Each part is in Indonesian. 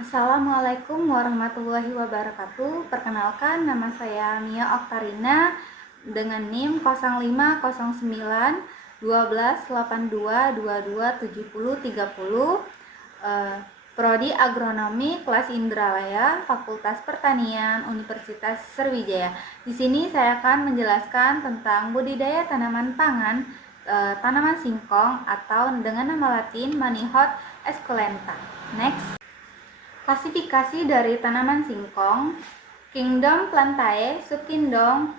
Assalamualaikum warahmatullahi wabarakatuh. Perkenalkan, nama saya Mia Oktarina dengan NIM 0509 12 82 22 70 30. Prodi Agronomi kelas Indralaya, Fakultas Pertanian, Universitas Sriwijaya. Di sini saya akan menjelaskan tentang budidaya tanaman pangan, tanaman singkong atau dengan nama latin Manihot esculenta. Next. Klasifikasi dari tanaman singkong: Kingdom Plantae, Subkingdom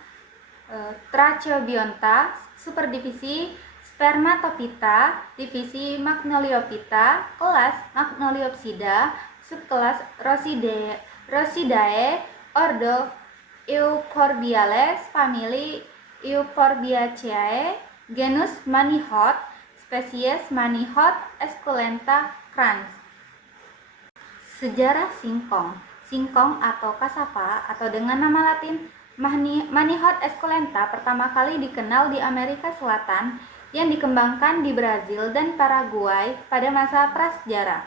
Trachobionta, Superdivisi Spermatophyta, Divisi Magnoliophyta, Kelas Magnoliopsida, Subkelas Rhosidae, Ordo Euphorbiales, Famili Euphorbiaceae, Genus Manihot, Spesies Manihot esculenta Krans. Sejarah singkong. Singkong atau cassava atau dengan nama latin Manihot esculenta pertama kali dikenal di Amerika Selatan yang dikembangkan di Brazil dan Paraguay pada masa prasejarah.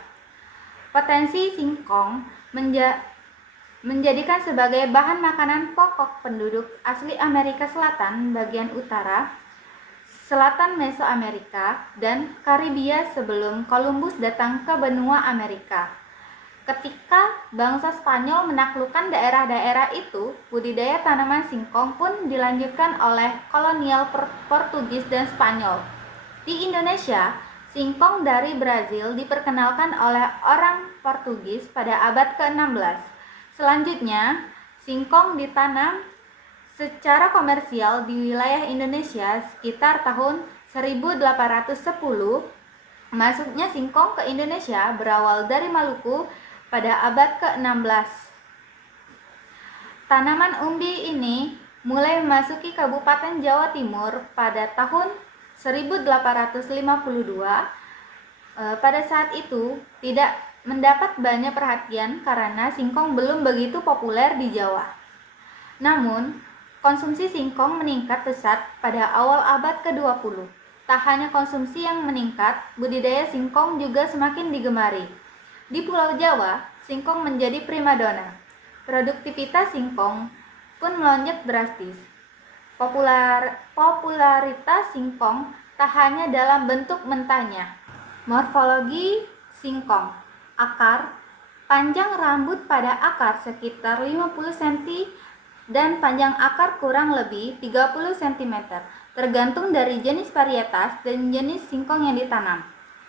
Potensi singkong menjadikan sebagai bahan makanan pokok penduduk asli Amerika Selatan bagian utara, selatan Mesoamerika, dan Karibia sebelum Columbus datang ke benua Amerika. Ketika bangsa Spanyol menaklukkan daerah-daerah itu, budidaya tanaman singkong pun dilanjutkan oleh kolonial Portugis dan Spanyol. Di Indonesia, singkong dari Brazil diperkenalkan oleh orang Portugis pada abad ke-16. Selanjutnya, singkong ditanam secara komersial di wilayah Indonesia sekitar tahun 1810. Masuknya singkong ke Indonesia berawal dari Maluku pada abad ke-16. Tanaman umbi ini mulai memasuki Kabupaten Jawa Timur pada tahun 1852. Pada saat itu tidak mendapat banyak perhatian karena singkong belum begitu populer di Jawa. Namun, konsumsi singkong meningkat pesat pada awal abad ke-20. Tak hanya konsumsi yang meningkat, budidaya singkong juga semakin digemari. Di Pulau Jawa, singkong menjadi primadona. Produktivitas singkong pun melonjak drastis. Popularitas singkong tak hanya dalam bentuk mentahnya. Morfologi singkong: akar, panjang rambut pada akar sekitar 50 cm dan panjang akar kurang lebih 30 cm, tergantung dari jenis varietas dan jenis singkong yang ditanam.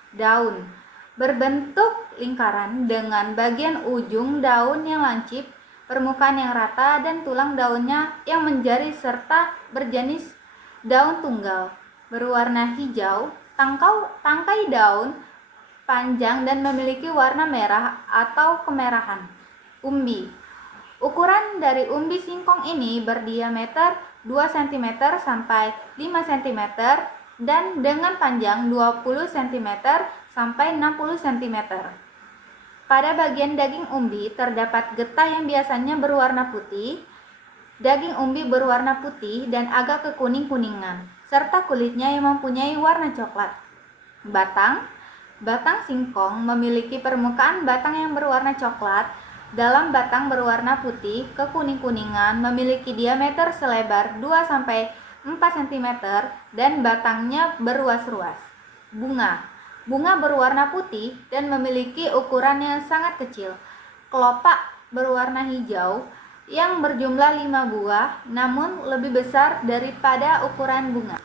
Daun berbentuk lingkaran dengan bagian ujung daun yang lancip, permukaan yang rata, dan tulang daunnya yang menjari serta berjenis daun tunggal, berwarna hijau. Tangkai daun panjang dan memiliki warna merah atau kemerahan. Umbi. Ukuran dari umbi singkong ini berdiameter 2 cm sampai 5 cm dan dengan panjang 20 cm sampai 60 cm. Pada bagian daging umbi terdapat getah yang biasanya berwarna putih. Daging umbi berwarna putih dan agak kekuning-kuningan, serta kulitnya yang mempunyai warna coklat. Batang singkong memiliki permukaan batang yang berwarna coklat. Dalam batang berwarna putih kekuning-kuningan memiliki diameter selebar 2 sampai 4 cm dan batangnya berruas-ruas. Bunga berwarna putih dan memiliki ukuran yang sangat kecil. Kelopak berwarna hijau yang berjumlah 5 buah, namun lebih besar daripada ukuran bunga.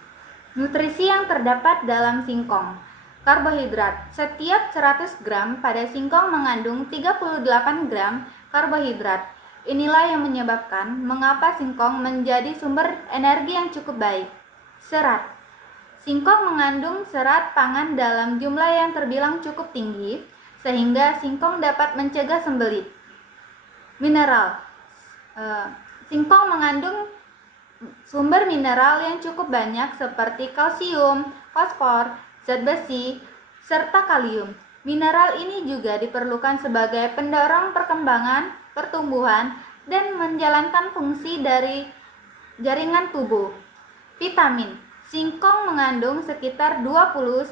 Nutrisi yang terdapat dalam singkong. Karbohidrat. Setiap 100 gram pada singkong mengandung 38 gram karbohidrat. Inilah yang menyebabkan mengapa singkong menjadi sumber energi yang cukup baik. Serat. Singkong mengandung serat pangan dalam jumlah yang terbilang cukup tinggi, sehingga singkong dapat mencegah sembelit. Mineral. Singkong mengandung sumber mineral yang cukup banyak seperti kalsium, fosfor, zat besi, serta kalium. Mineral ini juga diperlukan sebagai pendorong perkembangan, pertumbuhan, dan menjalankan fungsi dari jaringan tubuh. Vitamin. Singkong mengandung sekitar 20-31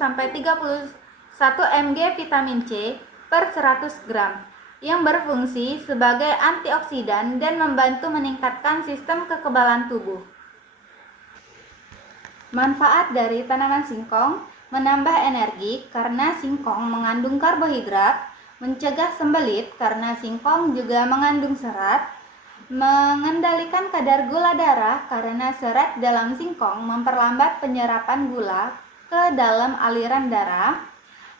mg vitamin C per 100 gram. yang berfungsi sebagai antioksidan dan membantu meningkatkan sistem kekebalan tubuh. Manfaat dari tanaman singkong: menambah energi karena singkong mengandung karbohidrat, mencegah sembelit karena singkong juga mengandung serat, mengendalikan kadar gula darah karena serat dalam singkong memperlambat penyerapan gula ke dalam aliran darah,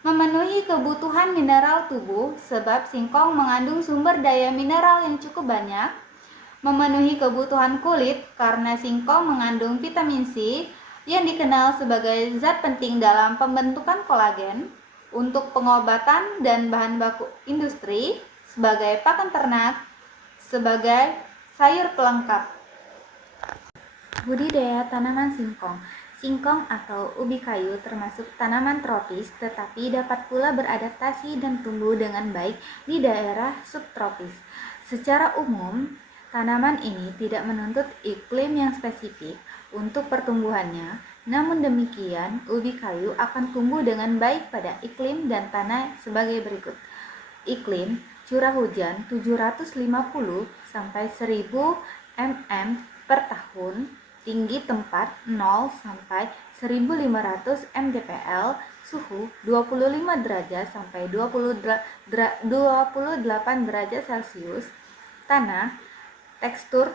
memenuhi kebutuhan mineral tubuh sebab singkong mengandung sumber daya mineral yang cukup banyak, memenuhi kebutuhan kulit karena singkong mengandung vitamin C yang dikenal sebagai zat penting dalam pembentukan kolagen, untuk pengobatan dan bahan baku industri, sebagai pakan ternak, sebagai sayur pelengkap. Budidaya tanaman singkong. Singkong atau ubi kayu termasuk tanaman tropis, tetapi dapat pula beradaptasi dan tumbuh dengan baik di daerah subtropis. Secara umum, tanaman ini tidak menuntut iklim yang spesifik untuk pertumbuhannya, namun demikian ubi kayu akan tumbuh dengan baik pada iklim dan tanah sebagai berikut. Iklim: curah hujan 750 sampai 1000 mm per tahun, tinggi tempat 0 sampai 1500 mdpl, suhu 25 derajat sampai 28 derajat Celcius, tanah, tekstur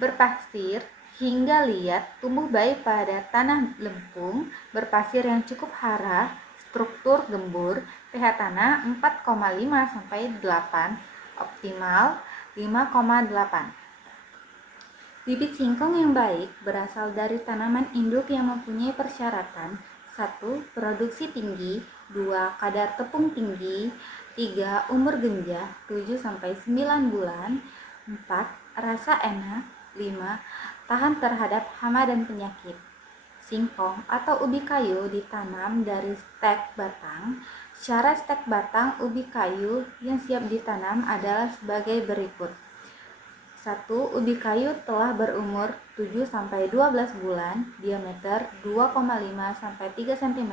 berpasir hingga liat, tumbuh baik pada tanah lempung, berpasir yang cukup hara, struktur gembur, pH tanah 4,5 sampai 8, optimal 5,8. Bibit singkong yang baik berasal dari tanaman induk yang mempunyai persyaratan: 1. Produksi tinggi, 2. Kadar tepung tinggi, 3. Umur genjah 7 sampai 9 bulan, 4. Rasa enak, 5. Tahan terhadap hama dan penyakit. Singkong atau ubi kayu ditanam dari stek batang. Syarat stek batang ubi kayu yang siap ditanam adalah sebagai berikut. 1. Ubi kayu telah berumur 7 sampai 12 bulan, diameter 2,5 sampai 3 cm,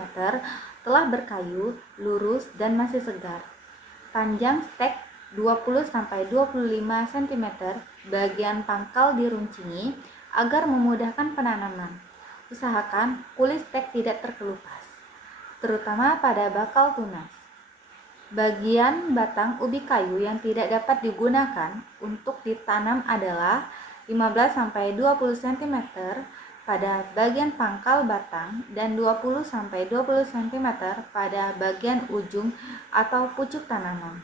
telah berkayu, lurus dan masih segar. Panjang stek 20 sampai 25 cm, bagian pangkal diruncingi agar memudahkan penanaman. Usahakan kulit stek tidak terkelupas, terutama pada bakal tunas. Bagian batang ubi kayu yang tidak dapat digunakan untuk ditanam adalah 15 sampai 20 cm pada bagian pangkal batang dan 20 sampai 20 cm pada bagian ujung atau pucuk tanaman.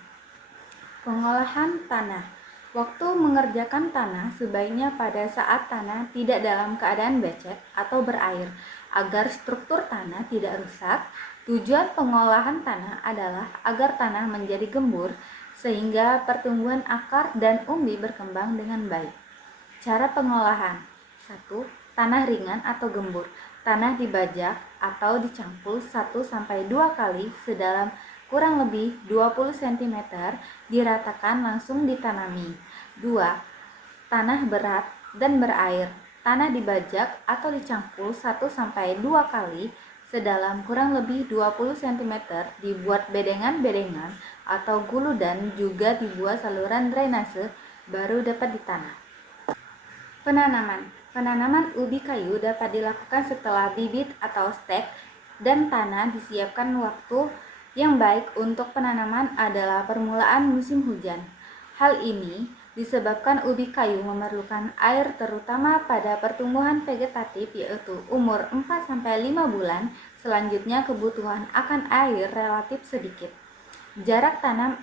Pengolahan tanah. Waktu mengerjakan tanah sebaiknya pada saat tanah tidak dalam keadaan becek atau berair, agar struktur tanah tidak rusak. Tujuan pengolahan tanah adalah agar tanah menjadi gembur sehingga pertumbuhan akar dan umbi berkembang dengan baik. Cara pengolahan: 1. Tanah ringan atau gembur. Tanah dibajak atau dicampur 1 sampai 2 kali sedalam kurang lebih 20 cm, diratakan langsung ditanami. 2. Tanah berat dan berair. Tanah dibajak atau dicampur 1 sampai 2 kali sedalam kurang lebih 20 cm, dibuat bedengan-bedengan atau gulu dan juga dibuat saluran drainase, baru dapat ditanam. Penanaman. Penanaman ubi kayu dapat dilakukan setelah bibit atau stek dan tanah disiapkan. Waktu yang baik untuk penanaman adalah permulaan musim hujan. Hal ini disebabkan ubi kayu memerlukan air terutama pada pertumbuhan vegetatif, yaitu umur 4 sampai 5 bulan. Selanjutnya kebutuhan akan air relatif sedikit. Jarak tanam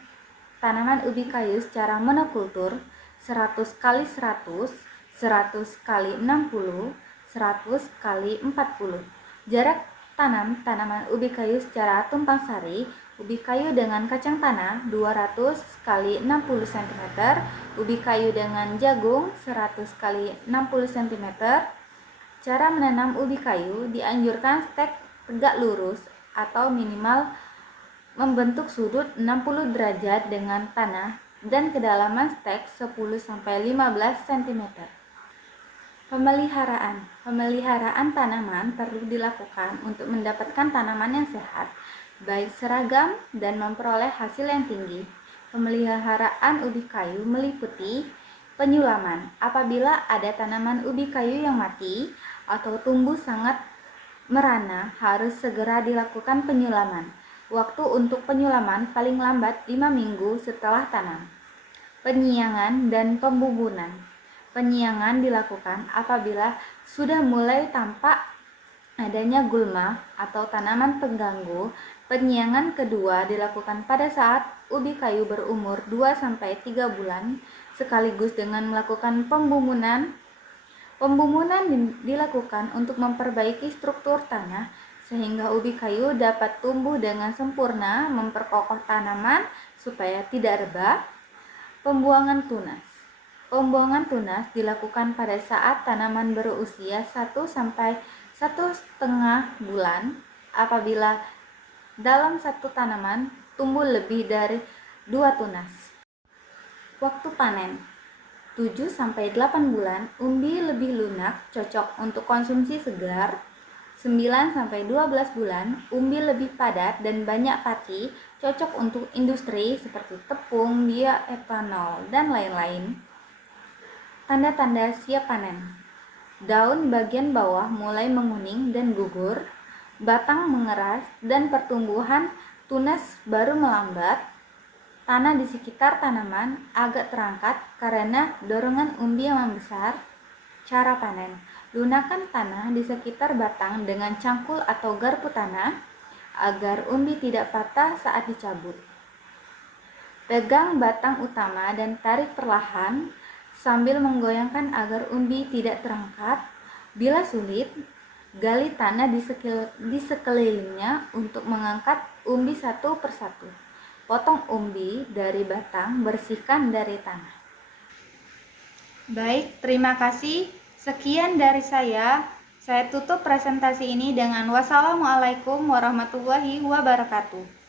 tanaman ubi kayu secara monokultur 100 kali 100, 100 kali 60, 100 kali 40. Jarak tanam tanaman ubi kayu secara tumpang sari: ubi kayu dengan kacang tanah 200 kali 60 cm, ubi kayu dengan jagung 100 kali 60 cm. Cara menanam ubi kayu: dianjurkan stek tegak lurus atau minimal membentuk sudut 60 derajat dengan tanah dan kedalaman stek 10 sampai 15 cm. Pemeliharaan. Pemeliharaan tanaman perlu dilakukan untuk mendapatkan tanaman yang sehat, baik seragam dan memperoleh hasil yang tinggi. Pemeliharaan ubi kayu meliputi penyulaman. Apabila ada tanaman ubi kayu yang mati atau tumbuh sangat merana, harus segera dilakukan penyulaman. Waktu untuk penyulaman paling lambat 5 minggu setelah tanam. Penyiangan dan pembubunan. Penyiangan dilakukan apabila sudah mulai tampak adanya gulma atau tanaman pengganggu. Penyiangan kedua dilakukan pada saat ubi kayu berumur 2-3 bulan sekaligus dengan melakukan pembubunan. Pembubunan dilakukan untuk memperbaiki struktur tanah sehingga ubi kayu dapat tumbuh dengan sempurna, memperkokoh tanaman supaya tidak rebah. Pembuangan tunas. Pembuangan tunas dilakukan pada saat tanaman berusia 1-1,5 bulan. Apabila dalam satu tanaman tumbuh lebih dari 2 tunas. Waktu panen 7-8 bulan. Umbi lebih lunak, cocok untuk konsumsi segar. 9-12 bulan. Umbi lebih padat dan banyak pati, cocok untuk industri seperti tepung, bioetanol, dan lain-lain. Tanda-tanda siap panen. Daun bagian bawah mulai menguning dan gugur, batang mengeras, dan pertumbuhan tunas baru melambat. Tanah di sekitar tanaman agak terangkat karena dorongan umbi yang membesar. Cara panen. Lunakan tanah di sekitar batang dengan cangkul atau garpu tanah agar umbi tidak patah saat dicabut. Pegang batang utama dan tarik perlahan sambil menggoyangkan agar umbi tidak terangkat. Bila sulit, gali tanah di sekelilingnya untuk mengangkat umbi satu persatu. Potong umbi dari batang, bersihkan dari tanah. Baik, terima kasih. Sekian dari saya. Saya tutup presentasi ini dengan wassalamualaikum warahmatullahi wabarakatuh.